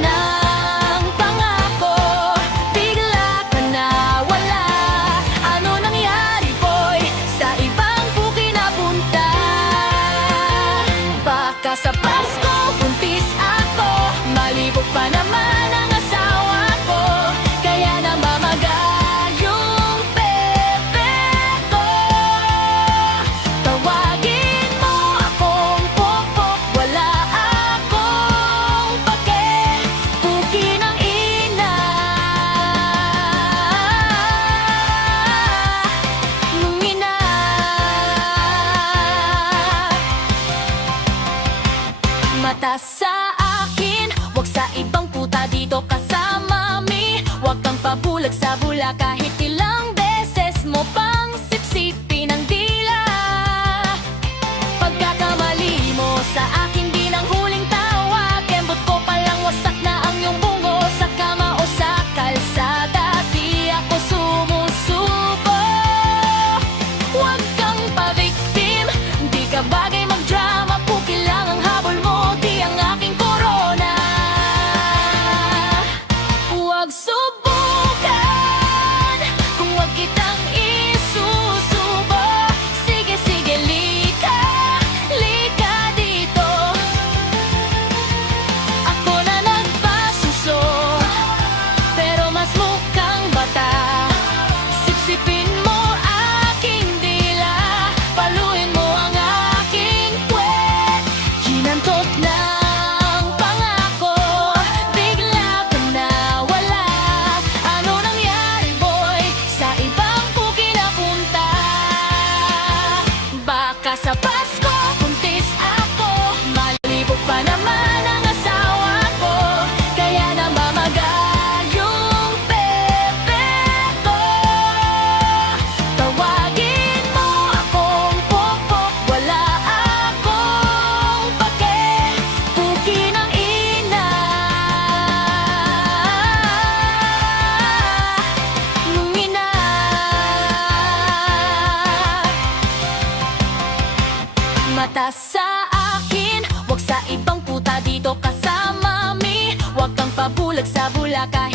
ng pangako, bigla ka nawala. Ano nangyari boy? Sa ibang puki napunta. Baka sa Pasko buntis ako, malibog pa naman ang asawa ko, kaya namamaga yung pepe ko. Tawagin mo akong pokpok, wala akong pake, puki ng ina. Nung ina, mata sa akin, wag sa ibang puta, dito ka sa mami. Wag kang pabulag sa bula, kahit ilang beses mo pang sipsipin ang dila. Pagkakamali mo sa akin, di nang huling tawa. Kembot ko palang wasak na ang iyong bungo, sa kama o sa kalsada, di ako sumusuko. Huwag kang pa-victim, di ka bagay mag-drama, puki lang ang habol mo, di ang aking corona. Huwag subukan kung wag kitang isusubo. Sige, sige, lika, lika dito. Ako na nagpasuso, pero mas mukhang bata. Sipsipin mo aking dila, paluin mo ang aking puwet. Kinantot ng pangako, bigla ka nawala. Ano nangyari boy? Sa ibang puki napunta. Baka sa Pasko buntis ako, malibog pa naman ang asawa ko, kaya namamaga yung pepe ko. Tawagin mo akong pokpok, wala akong pake, puki ng ina. Nung ina, mata sa akin, wag sa ibang puta, dito ka sa mami. Wag kang pabulag sa bula, kahit